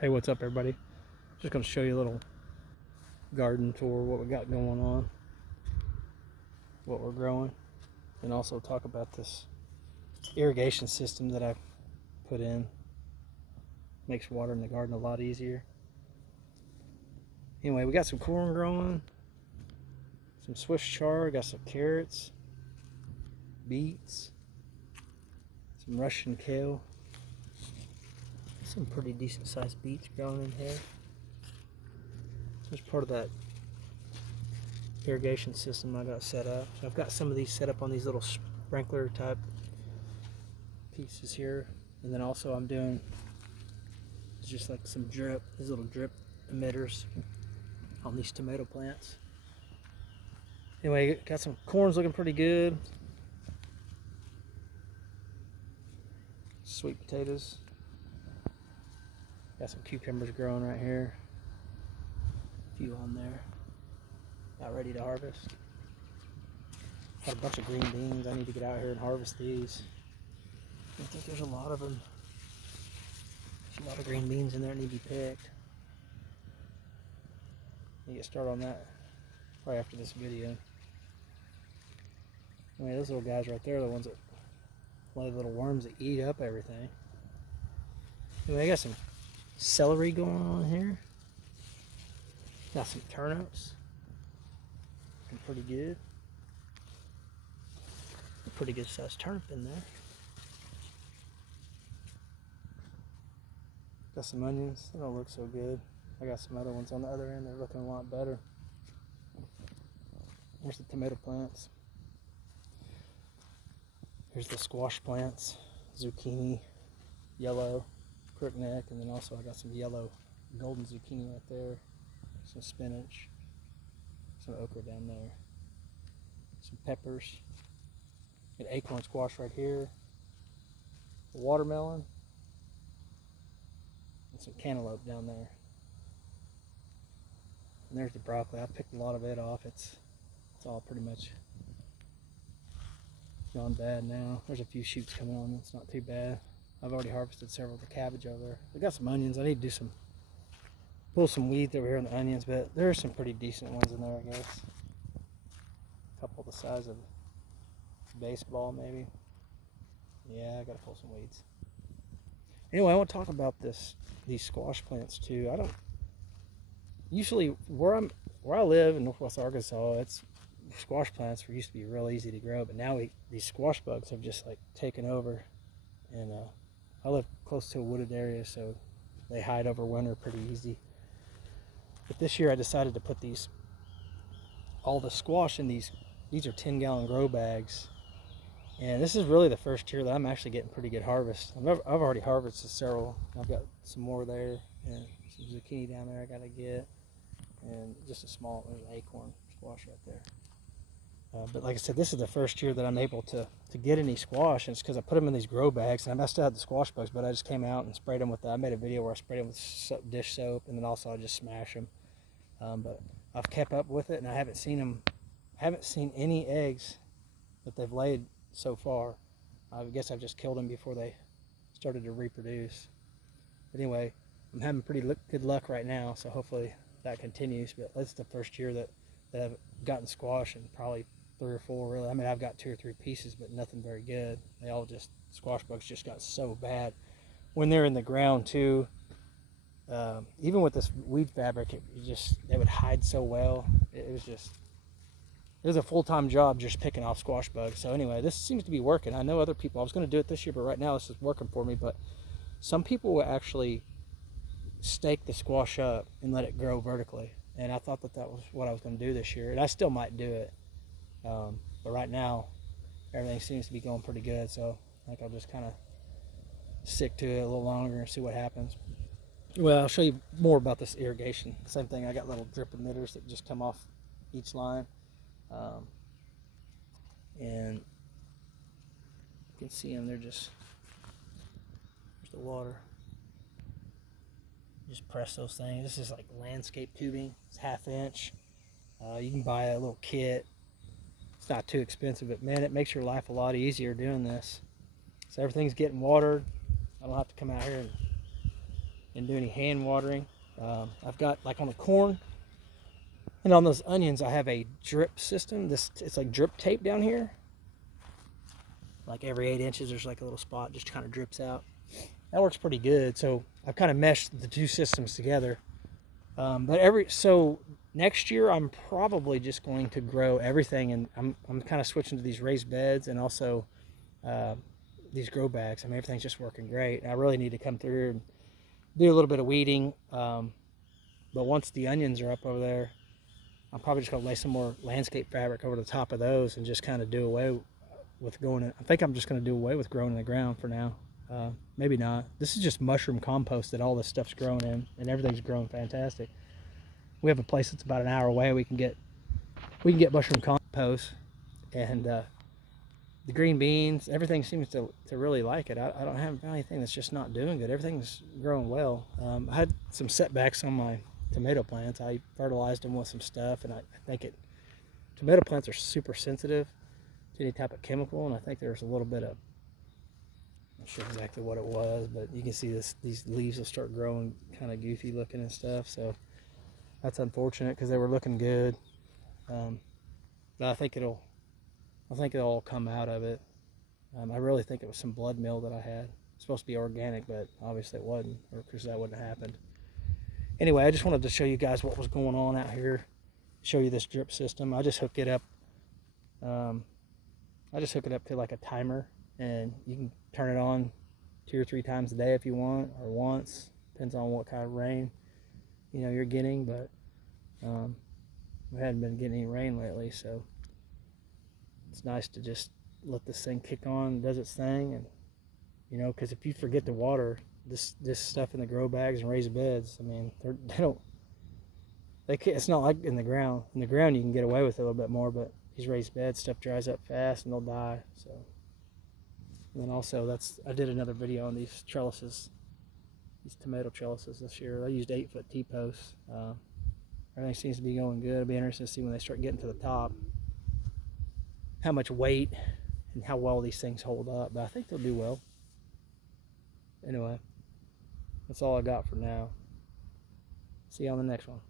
Hey, what's up everybody? Just going to show you a little garden tour, what we got going on, what we're growing, and also talk about this irrigation system that I put in. Makes watering the garden a lot easier. Anyway, we got some corn growing, some Swiss chard, got some carrots, beets, some Russian kale, some pretty decent sized beets growing in here. It's part of that irrigation system I got set up. So I've got some of these set up on these little sprinkler type pieces here, and then also I'm doing just like some drip, these little drip emitters on these tomato plants. Anyway, got some corns looking pretty good. Sweet potatoes. Got some cucumbers growing right here. A few on there. Not ready to harvest. Got a bunch of green beans. I need to get out here and harvest these. I think there's a lot of them. There's a lot of green beans in there that need to be picked. I'll get started on that right after this video. I mean, those little guys right there are the ones that, like little worms that eat up everything. Anyway, I got some celery going on here. Got some turnips. Looking pretty good. A pretty good sized turnip in there. Got some onions. They don't look so good. I got some other ones on the other end. They're looking a lot better. Here's the tomato plants. Here's the squash plants. Zucchini, yellow, crookneck, and then also I got some yellow golden zucchini right there. Some spinach. Some okra down there. Some peppers. An acorn squash right here. A watermelon. And some cantaloupe down there. And there's the broccoli. I picked a lot of it off. It's all pretty much gone bad now. There's a few shoots coming on. It's not too bad. I've already harvested several of the cabbage over there. I got some onions. I need to do pull some weeds over here on the onions, but there are some pretty decent ones in there, I guess. A couple the size of a baseball, maybe. Yeah, I gotta pull some weeds. Anyway, I want to talk about these squash plants too. I don't usually where I live in Northwest Arkansas. It's squash plants used to be real easy to grow, but now these squash bugs have just like taken over. And I live close to a wooded area, so they hide over winter pretty easy. But this year I decided to put all the squash in these are 10-gallon grow bags. And this is really the first year that I'm actually getting pretty good harvest. I've already harvested several. I've got some more there, and some zucchini down there I gotta get, and just there's an acorn squash right there. But like I said, this is the first year that I'm able to get any squash, and it's because I put them in these grow bags, and I still had the squash bugs, but I just came out and sprayed them with I made a video where I sprayed them with dish soap, and then also I just smash them. But I've kept up with it, and I haven't seen any eggs that they've laid so far. I guess I've just killed them before they started to reproduce. But anyway, I'm having pretty good luck right now, so hopefully that continues. But that's the first year that I've gotten squash, and probably 3 or 4 really. I mean, I've got 2 or 3 pieces, but nothing very good. Squash bugs just got so bad when they're in the ground too. Even with this weed fabric, they would hide so well. It was a full-time job just picking off squash bugs. So anyway, this seems to be working. I know other people, I was going to do it this year, but right now this is working for me. But some people will actually stake the squash up and let it grow vertically. And I thought that was what I was going to do this year. And I still might do it. But right now, everything seems to be going pretty good. So I think I'll just kind of stick to it a little longer and see what happens. Well, I'll show you more about this irrigation. Same thing, I got little drip emitters that just come off each line. And you can see them, there's the water. Just press those things. This is like landscape tubing. It's 1/2 inch. You can buy a little kit. It's not too expensive, but man, it makes your life a lot easier doing this. So everything's getting watered. I don't have to come out here Didn't do any hand watering. I've got, like on the corn and on those onions, I have a drip system. It's like drip tape down here. Like every 8 inches, there's like a little spot just kind of drips out. That works pretty good. So I've kind of meshed the two systems together. So next year I'm probably just going to grow everything, and I'm kind of switching to these raised beds and also these grow bags. I mean, everything's just working great. I really need to come through and do a little bit of weeding. But once the onions are up over there, I'm probably just gonna lay some more landscape fabric over the top of those and just kind of do away with going. I think I'm just gonna do away with growing in the ground for now. Maybe not. This is just mushroom compost that all this stuff's growing in, and everything's growing fantastic. We have a place that's about an hour away. We can get mushroom compost, and the green beans, everything seems to really like it. I don't have anything that's just not doing good. Everything's growing well. I had some setbacks on my tomato plants. I fertilized them with some stuff, and I think tomato plants are super sensitive to any type of chemical, and I think there's a little bit of, I'm not sure exactly what it was, but you can see these leaves will start growing kind of goofy looking and stuff. So that's unfortunate because they were looking good. But I think it'll all come out of it. I really think it was some blood meal that I had. It's supposed to be organic, but obviously it wasn't, or because that wouldn't have happened. Anyway, I just wanted to show you guys what was going on out here. Show you this drip system. I just hook it up. I just hook it up to like a timer, and you can turn it on 2 or 3 times a day if you want, or once. Depends on what kind of rain you're getting, but we hadn't been getting any rain lately, so it's nice to just let this thing kick on, does its thing, and because if you forget to water this stuff in the grow bags and raised beds, I mean, it's not like in the ground. In the ground you can get away with it a little bit more, but these raised beds, stuff dries up fast and they'll die. So, and then also I did another video on these trellises, these tomato trellises this year. I used 8-foot T-posts. Everything seems to be going good. It'll be interesting to see when they start getting to the top how much weight and how well these things hold up, but I think they'll do well. Anyway, that's all I got for now. See you on the next one.